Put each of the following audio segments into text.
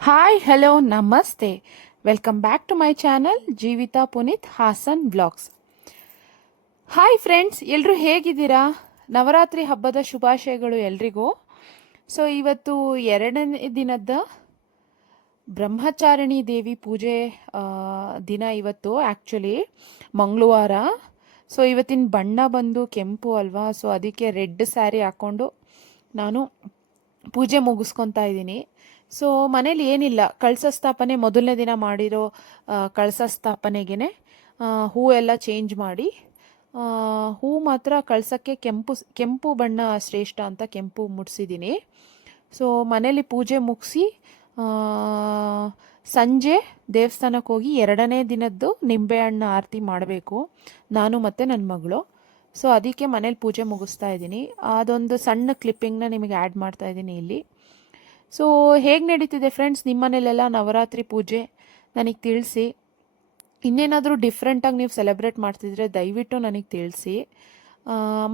Hi hello ನಮಸ್ತೆ. Welcome back to my channel Jeevitha Puneeth Hassan blogs. Hi friends, ಎಲ್ಲರೂ ಹೇಗಿದ್ದೀರಾ? ನವರಾತ್ರಿ ಹಬ್ಬದ ಶುಭಾಶಯಗಳು ಎಲ್ರಿಗೂ. ಸೊ ಇವತ್ತು ಎರಡನೇ ದಿನದ ಬ್ರಹ್ಮಚಾರಿಣಿ ದೇವಿ ಪೂಜೆ ದಿನ. ಇವತ್ತು ಆ್ಯಕ್ಚುಲಿ ಮಂಗಳವಾರ. ಸೊ ಇವತ್ತಿನ ಬಣ್ಣ ಬಂದು ಕೆಂಪು ಅಲ್ವಾ, ಸೊ ಅದಕ್ಕೆ ರೆಡ್ ಸ್ಯಾರಿ ಹಾಕ್ಕೊಂಡು ನಾನು ಪೂಜೆ ಮುಗಿಸ್ಕೊತಾ ಇದ್ದೀನಿ. ಸೊ ಮನೇಲಿ ಏನಿಲ್ಲ, ಕಳಸ ಸ್ಥಾಪನೆ ಮೊದಲನೇ ದಿನ ಮಾಡಿರೋ ಕಳಸ ಸ್ಥಾಪನೆಗೆ ಹೂ ಎಲ್ಲ ಚೇಂಜ್ ಮಾಡಿ, ಹೂ ಮಾತ್ರ ಕಳಸಕ್ಕೆ ಕೆಂಪು ಬಣ್ಣ ಶ್ರೇಷ್ಠ ಅಂತ ಕೆಂಪು ಮುಡಿಸಿದ್ದೀನಿ. ಸೊ ಮನೇಲಿ ಪೂಜೆ ಮುಗಿಸಿ ಸಂಜೆ ದೇವಸ್ಥಾನಕ್ಕೆ ಹೋಗಿ ಎರಡನೇ ದಿನದ್ದು ನಿಂಬೆಹಣ್ಣು ಆರತಿ ಮಾಡಬೇಕು, ನಾನು ಮತ್ತು ನನ್ನ ಮಗಳು. ಸೊ ಅದಕ್ಕೆ ಮನೇಲಿ ಪೂಜೆ ಮುಗಿಸ್ತಾ ಇದ್ದೀನಿ. ಅದೊಂದು ಸಣ್ಣ ಕ್ಲಿಪ್ಪಿಂಗ್ನ ನಿಮಗೆ ಆ್ಯಡ್ ಮಾಡ್ತಾ ಇದ್ದೀನಿ ಇಲ್ಲಿ. ಸೊ ಹೇಗೆ ನಡೀತಿದೆ ಫ್ರೆಂಡ್ಸ್ ನಿಮ್ಮ ಮನೇಲೆಲ್ಲ ನವರಾತ್ರಿ ಪೂಜೆ? ನನಗೆ ತಿಳಿಸಿ. ಇನ್ನೇನಾದರೂ ಡಿಫ್ರೆಂಟಾಗಿ ನೀವು ಸೆಲೆಬ್ರೇಟ್ ಮಾಡ್ತಿದ್ರೆ ದಯವಿಟ್ಟು ನನಗೆ ತಿಳಿಸಿ.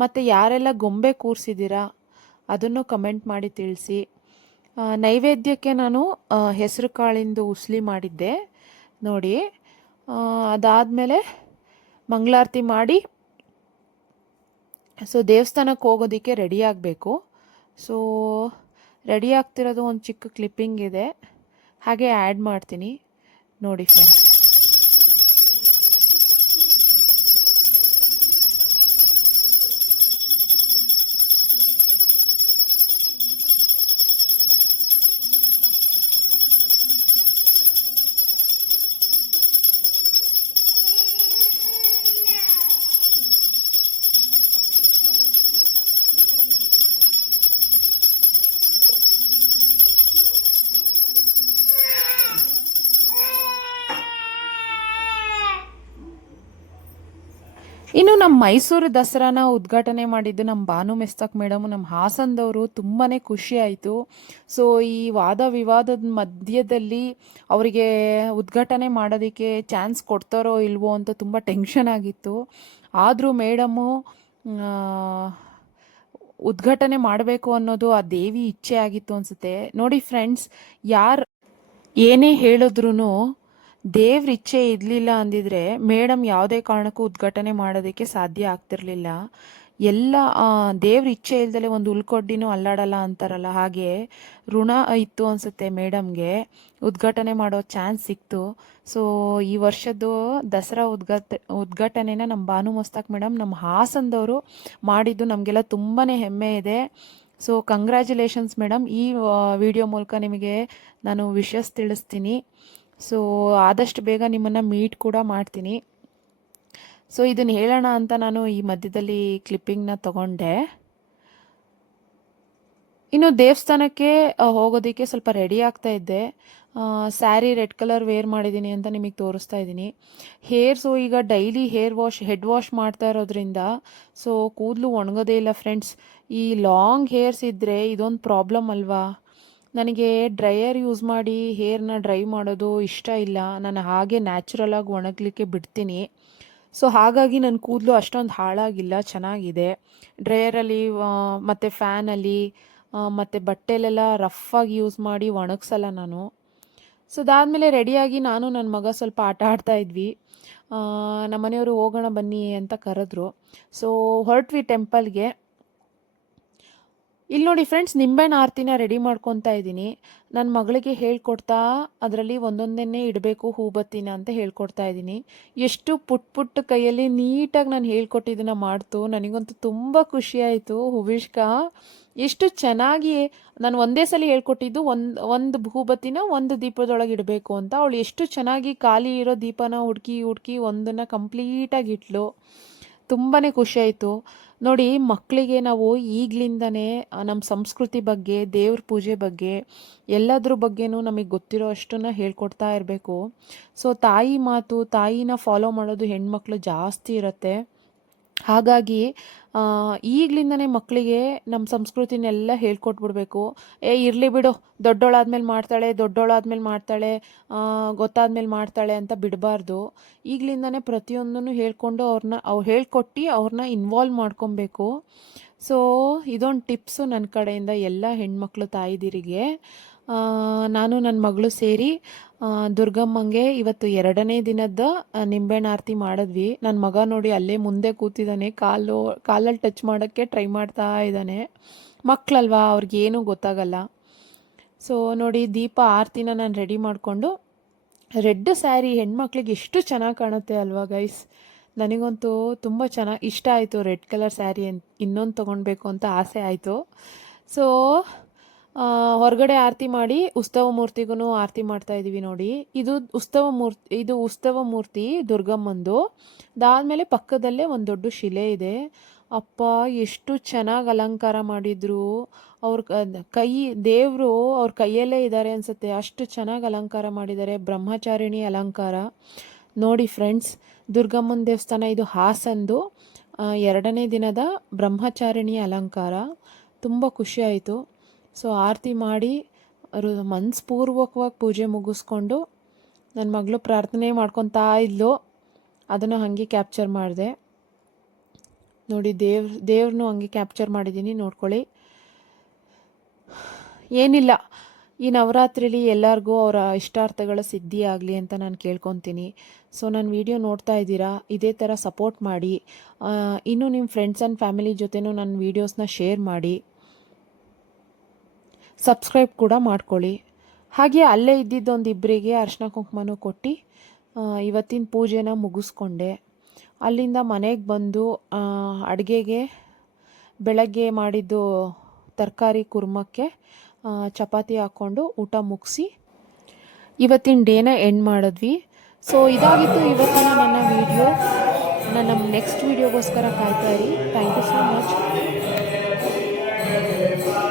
ಮತ್ತು ಯಾರೆಲ್ಲ ಗೊಂಬೆ ಕೂರಿಸಿದ್ದೀರಾ ಅದನ್ನು ಕಮೆಂಟ್ ಮಾಡಿ ತಿಳಿಸಿ. ನೈವೇದ್ಯಕ್ಕೆ ನಾನು ಹೆಸರು ಕಾಳಿಂದು ಉಸ್ಲಿ ಮಾಡಿದ್ದೆ ನೋಡಿ. ಅದಾದಮೇಲೆ ಮಂಗಳಾರತಿ ಮಾಡಿ ಸೊ ದೇವಸ್ಥಾನಕ್ಕೆ ಹೋಗೋದಕ್ಕೆ ರೆಡಿ ಆಗಬೇಕು. ಸೊ ರೆಡಿ ಆಗ್ತಿರೋದು ಒಂದು ಚಿಕ್ಕ ಕ್ಲಿಪ್ಪಿಂಗ್ ಇದೆ, ಹಾಗೆ ಆ್ಯಡ್ ಮಾಡ್ತೀನಿ ನೋಡಿ ಫ್ರೆಂಡ್ಸ್. ಇನ್ನು ನಮ್ಮ ಮೈಸೂರು ದಸರಾನ ಉದ್ಘಾಟನೆ ಮಾಡಿದ್ದು ನಮ್ಮ ಭಾನು ಮೆಸ್ತಕ್ ಮೇಡಮು, ನಮ್ಮ ಹಾಸನದವರು. ತುಂಬಾ ಖುಷಿ ಆಯಿತು. ಸೊ ಈ ವಾದ ವಿವಾದದ ಮಧ್ಯದಲ್ಲಿ ಅವರಿಗೆ ಉದ್ಘಾಟನೆ ಮಾಡೋದಕ್ಕೆ ಚಾನ್ಸ್ ಕೊಡ್ತಾರೋ ಇಲ್ವೋ ಅಂತ ತುಂಬ ಟೆನ್ಷನ್ ಆಗಿತ್ತು. ಆದರೂ ಮೇಡಮು ಉದ್ಘಾಟನೆ ಮಾಡಬೇಕು ಅನ್ನೋದು ಆ ದೇವಿ ಇಚ್ಛೆ ಆಗಿತ್ತು ಅನಿಸುತ್ತೆ. ನೋಡಿ ಫ್ರೆಂಡ್ಸ್, ಯಾರು ಏನೇ ಹೇಳಿದ್ರೂ ದೇವ್ರ ಇಚ್ಛೆ ಇರಲಿಲ್ಲ ಅಂದಿದ್ರೆ ಮೇಡಮ್ ಯಾವುದೇ ಕಾರಣಕ್ಕೂ ಉದ್ಘಾಟನೆ ಮಾಡೋದಕ್ಕೆ ಸಾಧ್ಯ ಆಗ್ತಿರ್ಲಿಲ್ಲ. ಎಲ್ಲ ದೇವ್ರ ಇಚ್ಛೆ ಇಲ್ದಲೆ ಒಂದು ಉಳ್ಕೊಡ್ಡಿನೂ ಅಲ್ಲಾಡಲ್ಲ ಅಂತಾರಲ್ಲ, ಹಾಗೆ ಋಣ ಇತ್ತು ಅನಿಸುತ್ತೆ ಮೇಡಮ್ಗೆ. ಉದ್ಘಾಟನೆ ಮಾಡೋ ಚಾನ್ಸ್ ಸಿಕ್ತು. ಸೊ ಈ ವರ್ಷದ್ದು ದಸರಾ ಉದ್ಘಾಟನೆನ ನಮ್ಮ ಭಾನು ಮಸ್ತಾಕ್ ಮೇಡಮ್, ನಮ್ಮ ಹಾಸನದವರು ಮಾಡಿದ್ದು ನಮಗೆಲ್ಲ ತುಂಬಾ ಹೆಮ್ಮೆ ಇದೆ. So congratulations madam. ಈ ವಿಡಿಯೋ ಮೂಲಕ ನಿಮಗೆ ನಾನು ವಿಷಸ್ ತಿಳಿಸ್ತೀನಿ. ಸೊ ಆದಷ್ಟು ಬೇಗ ನಿಮ್ಮನ್ನು ಮೀಟ್ ಕೂಡ ಮಾಡ್ತೀನಿ. ಸೊ ಇದನ್ನು ಹೇಳೋಣ ಅಂತ ನಾನು ಈ ಮಧ್ಯದಲ್ಲಿ ಕ್ಲಿಪ್ಪಿಂಗ್ನ ತಗೊಂಡೆ. ಇನ್ನು ದೇವಸ್ಥಾನಕ್ಕೆ ಹೋಗೋದಕ್ಕೆ ಸ್ವಲ್ಪ ರೆಡಿ ಆಗ್ತಾ ಇದ್ದೆ. ಸ್ಯಾರಿ ರೆಡ್ ಕಲರ್ ವೇರ್ ಮಾಡಿದ್ದೀನಿ ಅಂತ ನಿಮಗೆ ತೋರಿಸ್ತಾ ಇದ್ದೀನಿ. ಹೇರ್ಸು ಈಗ ಡೈಲಿ ಹೆಡ್ ವಾಶ್ ಮಾಡ್ತಾ ಇರೋದ್ರಿಂದ ಸೊ ಕೂದಲು ಒಣಗೋದೇ ಇಲ್ಲ ಫ್ರೆಂಡ್ಸ್. ಈ ಲಾಂಗ್ ಹೇರ್ಸ್ ಇದ್ದರೆ ಇದೊಂದು ಪ್ರಾಬ್ಲಮ್ ಅಲ್ವಾ. ನನಗೆ ಡ್ರೈಯರ್ ಯೂಸ್ ಮಾಡಿ ಹೇರ್ನ ಡ್ರೈ ಮಾಡೋದು ಇಷ್ಟ ಇಲ್ಲ. ನಾನು ಹಾಗೆ ನ್ಯಾಚುರಲಾಗಿ ಒಣಗಲಿಕ್ಕೆ ಬಿಡ್ತೀನಿ. ಸೊ ಹಾಗಾಗಿ ನನ್ನ ಕೂದಲು ಅಷ್ಟೊಂದು ಹಾಳಾಗಿಲ್ಲ, ಚೆನ್ನಾಗಿದೆ. ಡ್ರೈಯರಲ್ಲಿ ಮತ್ತು ಫ್ಯಾನಲ್ಲಿ ಮತ್ತು ಬಟ್ಟೆಲೆಲ್ಲ ರಫಾಗಿ ಯೂಸ್ ಮಾಡಿ ಒಣಗಿಸಲ್ಲ ನಾನು. ಸೊ ಅದಾದಮೇಲೆ ರೆಡಿಯಾಗಿ ನಾನು ನನ್ನ ಮಗ ಸ್ವಲ್ಪ ಆಟ ಆಡ್ತಾ ಇದ್ವಿ. ನಮ್ಮ ಮನೆಯವರು ಹೋಗೋಣ ಬನ್ನಿ ಅಂತ ಕರೆದ್ರು. ಸೊ ಹೊರಟ್ವಿ ಟೆಂಪಲ್ಗೆ. ಇಲ್ಲಿ ನೋಡಿ ಫ್ರೆಂಡ್ಸ್, ನಿಂಬೆಹಣ್ಣು ಆರತಿನ ರೆಡಿ ಮಾಡ್ಕೊತಾ ಇದ್ದೀನಿ. ನನ್ನ ಮಗಳಿಗೆ ಹೇಳ್ಕೊಡ್ತಾ ಅದರಲ್ಲಿ ಒಂದೊಂದನ್ನೇ ಇಡಬೇಕು ಹೂಬತ್ತಿನ ಅಂತ ಹೇಳ್ಕೊಡ್ತಾ ಇದ್ದೀನಿ. ಎಷ್ಟು ಪುಟ್ಟ ಕೈಯಲ್ಲಿ ನೀಟಾಗಿ ನಾನು ಹೇಳ್ಕೊಟ್ಟಿದ್ದನ್ನು ಮಾಡ್ತು. ನನಗಂತೂ ತುಂಬ ಖುಷಿಯಾಯಿತು. ಹುವಿಷ್ಕ ಎಷ್ಟು ಚೆನ್ನಾಗಿ, ನಾನು ಒಂದೇ ಸಲ ಹೇಳ್ಕೊಟ್ಟಿದ್ದು ಒಂದು ಹೂಬತ್ತಿನ ಒಂದು ದೀಪದೊಳಗೆ ಇಡಬೇಕು ಅಂತ. ಅವಳು ಎಷ್ಟು ಚೆನ್ನಾಗಿ ಖಾಲಿ ಇರೋ ದೀಪನ ಹುಡುಕಿ ಒಂದನ್ನು ಕಂಪ್ಲೀಟಾಗಿ ಇಟ್ಲು. ತುಂಬಾ ಖುಷಿಯಾಯಿತು ನೋಡಿ. ಮಕ್ಕಳಿಗೆ ನಾವು ಈಗಲಿಂದನೇ ನಮ್ಮ ಸಂಸ್ಕೃತಿ ಬಗ್ಗೆ, ದೇವ್ರ ಪೂಜೆ ಬಗ್ಗೆ, ಎಲ್ಲದ್ರ ಬಗ್ಗೆನೂ ನಮಗೆ ಗೊತ್ತಿರೋ ಅಷ್ಟನ್ನು ಹೇಳ್ಕೊಡ್ತಾ ಇರಬೇಕು. ಸೊ ತಾಯಿ ಮಾತು, ತಾಯಿನ ಫಾಲೋ ಮಾಡೋದು ಹೆಣ್ಮಕ್ಳು ಜಾಸ್ತಿ ಇರುತ್ತೆ. ಹಾಗಾಗಿ ಈಗಲಿಂದನೇ ಮಕ್ಕಳಿಗೆ ನಮ್ಮ ಸಂಸ್ಕೃತಿನೆಲ್ಲ ಹೇಳ್ಕೊಟ್ಬಿಡ್ಬೇಕು. ಇರಲಿ ಬಿಡು, ದೊಡ್ಡೋಳಾದ್ಮೇಲೆ ಮಾಡ್ತಾಳೆ, ಗೊತ್ತಾದ್ಮೇಲೆ ಮಾಡ್ತಾಳೆ ಅಂತ ಬಿಡಬಾರ್ದು. ಈಗಲಿಂದನೇ ಪ್ರತಿಯೊಂದನ್ನು ಹೇಳ್ಕೊಂಡು ಹೇಳ್ಕೊಟ್ಟು ಅವ್ರನ್ನ ಇನ್ವಾಲ್ವ್ ಮಾಡ್ಕೊಬೇಕು. ಸೊ ಇದೊಂದು ಟಿಪ್ಸು ನನ್ನ ಕಡೆಯಿಂದ ಎಲ್ಲ ಹೆಣ್ಮಕ್ಳು ತಾಯಿದಿರಿಗೆ. ನಾನು ನನ್ನ ಮಗಳು ಸೇರಿ ದುರ್ಗಮ್ಮಂಗೆ ಇವತ್ತು 2ನೇ ದಿನದ ನಿಂಬೆಹಣ್ಣು ಆರತಿ ಮಾಡಿದ್ವಿ. ನನ್ನ ಮಗ ನೋಡಿ ಅಲ್ಲೇ ಮುಂದೆ ಕೂತಿದ್ದಾನೆ, ಕಾಲಲ್ಲಿ ಟಚ್ ಮಾಡೋಕ್ಕೆ ಟ್ರೈ ಮಾಡ್ತಾ ಇದ್ದಾನೆ. ಮಕ್ಕಳಲ್ವಾ, ಅವ್ರಿಗೇನೂ ಗೊತ್ತಾಗಲ್ಲ. ಸೊ ನೋಡಿ, ದೀಪ ಆರತಿನ ನಾನು ರೆಡಿ ಮಾಡಿಕೊಂಡು, ರೆಡ್ ಸ್ಯಾರಿ ಹೆಣ್ಮಕ್ಳಿಗೆ ಎಷ್ಟು ಚೆನ್ನಾಗಿ ಕಾಣುತ್ತೆ ಅಲ್ವಾ ಗೈಸ್. ನನಗಂತೂ ತುಂಬ ಚೆನ್ನಾಗಿ ಇಷ್ಟ ಆಯಿತು ರೆಡ್ ಕಲರ್ ಸ್ಯಾರಿ. ಇನ್ನೊಂದು ತೊಗೊಳ್ಬೇಕು ಅಂತ ಆಸೆ ಆಯಿತು. ಸೊ ಹೊರಗಡೆ ಆರತಿ ಮಾಡಿ ಉತ್ಸವ ಮೂರ್ತಿಗೂ ಆರತಿ ಮಾಡ್ತಾ ಇದ್ದೀವಿ ನೋಡಿ. ಇದು ಉತ್ಸವ ಮೂರ್ತಿ ದುರ್ಗಮ್ಮಂದು. ಅದಾದಮೇಲೆ ಪಕ್ಕದಲ್ಲೇ ಒಂದು ದೊಡ್ಡ ಶಿಲೆ ಇದೆ. ಅಪ್ಪ ಎಷ್ಟು ಚೆನ್ನಾಗಿ ಅಲಂಕಾರ ಮಾಡಿದ್ರು. ಅವ್ರ ದೇವರು ಅವ್ರ ಕೈಯಲ್ಲೇ ಇದ್ದಾರೆ ಅನಿಸುತ್ತೆ, ಅಷ್ಟು ಚೆನ್ನಾಗಿ ಅಲಂಕಾರ ಮಾಡಿದ್ದಾರೆ. ಬ್ರಹ್ಮಚಾರಿಣಿ ಅಲಂಕಾರ ನೋಡಿ ಫ್ರೆಂಡ್ಸ್. ದುರ್ಗಮ್ಮನ ದೇವಸ್ಥಾನ ಇದು ಹಾಸನದು. 2ನೇ ದಿನದ ಬ್ರಹ್ಮಚಾರಿಣಿ ಅಲಂಕಾರ. ತುಂಬ ಖುಷಿ ಆಯಿತು. ಸೊ ಆರತಿ ಮಾಡಿ ಮನಸ್ಪೂರ್ವಕವಾಗಿ ಪೂಜೆ ಮುಗಿಸ್ಕೊಂಡು ನನ್ನ ಮಗಳು ಪ್ರಾರ್ಥನೆ ಮಾಡ್ಕೊತಾ ಇದ್ಲು, ಅದನ್ನು ಹಾಗೆ ಕ್ಯಾಪ್ಚರ್ ಮಾಡಿದೆ ನೋಡಿ. ದೇವ್ರನ್ನೂ ಹಂಗೆ ಕ್ಯಾಪ್ಚರ್ ಮಾಡಿದ್ದೀನಿ, ನೋಡ್ಕೊಳ್ಳಿ. ಏನಿಲ್ಲ, ಈ ನವರಾತ್ರಿಲಿ ಎಲ್ಲರಿಗೂ ಅವರ ಇಷ್ಟಾರ್ಥಗಳ ಸಿದ್ಧಿ ಆಗಲಿ ಅಂತ ನಾನು ಕೇಳ್ಕೊತೀನಿ. ಸೊ ನನ್ನ ವಿಡಿಯೋ ನೋಡ್ತಾ ಇದ್ದೀರಾ, ಇದೇ ಥರ ಸಪೋರ್ಟ್ ಮಾಡಿ. ಇನ್ನೂ ನಿಮ್ಮ ಫ್ರೆಂಡ್ಸ್ ಆ್ಯಂಡ್ ಫ್ಯಾಮಿಲಿ ಜೊತೆನೂ ನನ್ನ ವೀಡಿಯೋಸ್ನ ಶೇರ್ ಮಾಡಿ, ಸಬ್ಸ್ಕ್ರೈಬ್ ಕೂಡ ಮಾಡ್ಕೊಳ್ಳಿ. ಹಾಗೆ ಅಲ್ಲೇ ಇದ್ದಿದ್ದೊಂದು ಇಬ್ಬರಿಗೆ ಅರ್ಶಿನ ಕುಂಕುಮನೂ ಕೊಟ್ಟು ಇವತ್ತಿನ ಪೂಜೆನ ಮುಗಿಸ್ಕೊಂಡೆ. ಅಲ್ಲಿಂದ ಮನೆಗೆ ಬಂದು ಅಡುಗೆಗೆ ಬೆಳಗ್ಗೆ ಮಾಡಿದ್ದು ತರಕಾರಿ ಕುರ್ಮಕ್ಕೆ ಚಪಾತಿ ಹಾಕ್ಕೊಂಡು ಊಟ ಮುಗಿಸಿ ಇವತ್ತಿನ ಡೇನ ಎಂಡ್ ಮಾಡಿದ್ವಿ. ಸೊ ಇದಾಗಿತ್ತು ಇವತ್ತಿನ ನನ್ನ ವಿಡಿಯೋ. ನನ್ನ ನೆಕ್ಸ್ಟ್ ವಿಡಿಯೋಗೋಸ್ಕರ ಕಾಯ್ತಾ ಇರಿ. Thank you so much.